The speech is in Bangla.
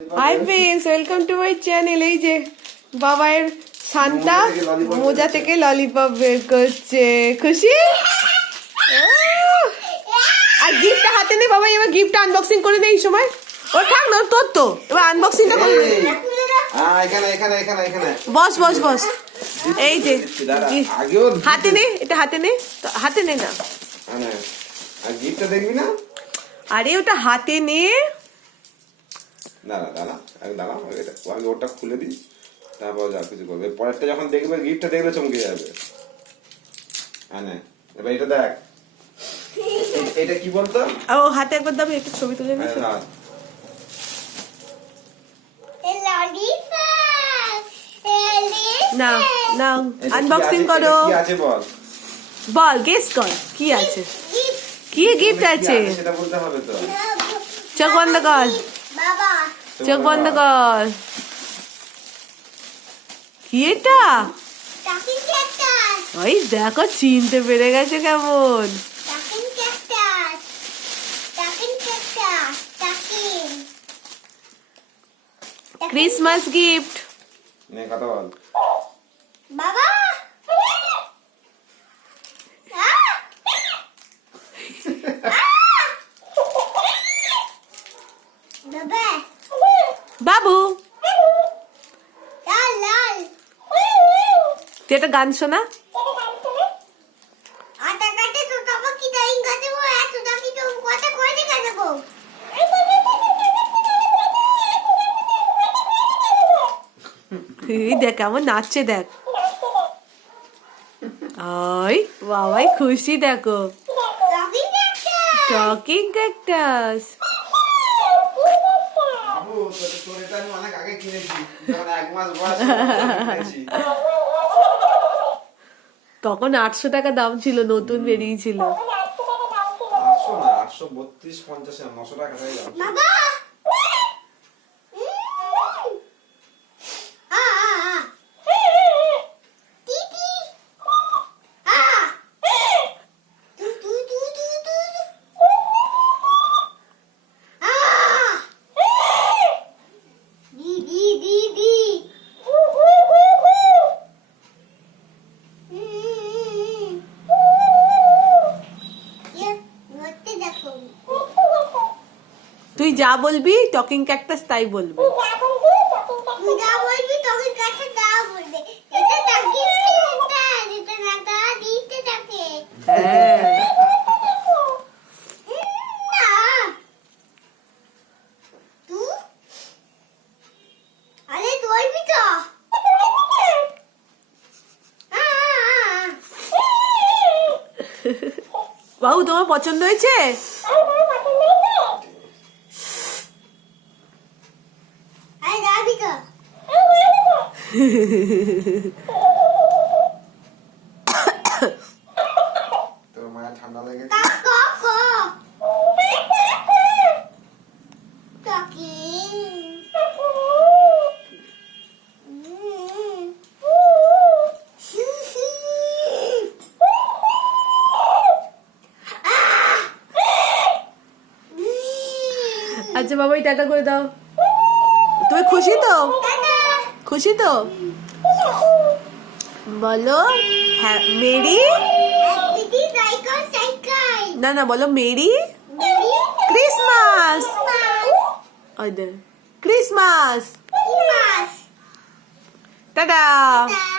Hi friends welcome to my channel এই যে বাবার শান্তা মোজা থেকে ললিপপ বের করছে। খুশি! আর গিফটটা হাতে নে বাবা এবার গিফটটা আনবক্সিং করে নে এই সময়। ও থাক না তোর তো। এবার আনবক্সিংটা করে বস বস বস। এই যে হাতে নে এটা হাতে নে। হাতে নে না? আরে ওটা হাতে নে। দাঁড়া দাঁড়া আগে দাঁড়া এটা আগে ওটা খুলে দিস তারপর যা কিছু করবে। পরেরটা যখন দেখবে গিফটটা দেখলে চমকে যাবে। হ্যাঁ এবার এটা দেখ। এটা কি বলতো? ও হাতে একবার দাবি একটা ছবি তুলে নে আরে না না আনবক্সিং করো। কি আছে বল? বল গেস কর কি আছে? কি গিফট আছে? সেটা বলতে হবে তো। চোখ বন্ধ কর। বাবা চোখ বন্ধ কর। কি এটা? ওই দেখো চিনতে পেরে গেছে কেমন। ক্রিসমাস গিফট নে কথা বল। বাবা বাবা বাবু লাল লাল তুই একটা গান শোনা আটা কাটে তো তবে কি দাইং কাটে বো এত দাকি তো কথা কই দে কাটে গান শোনা। দেখ, কেমন নাচছে দেখ। ওই বাবাই খুশি দেখো। টকিং ক্যাকটাস আগে কিনেছি। এক মাস বয়স তখন আটশো টাকা দাম ছিল নতুন বেরিয়েছিল। আটশো না আটশো বত্রিশ পঞ্চাশ নশো টাকা তাই দাম ছিল। বাবা আ আ আ টিটি আ তু তু তু তু তু আ দি দি দি দি ইয়ে মতে দেখো তুই যা বলবি টকিং ক্যাকটাস তাই বলবি। তুই তোমার পছন্দ তোকে কাছে যা বলবে এটা তাকে এটা এটা না তা দিতে থাকে হ্যাঁ না তুই আরে তুই বি তো আ, আ, আ। বাবু তোমার পছন্দ হয়েছে আরে যাবি তো তোর ঠান্ডা কা কা তাকি আচ্ছা টাটা করে দাও। তুমি খুশি তো? খুশি তো বলো হ্যাঁ মেরি দিদি সাইকেল সাইকেল না না বলো মেরি দিদি ক্রিসমাস মাস ওই দে ক্রিসমাস মাস টাটা তা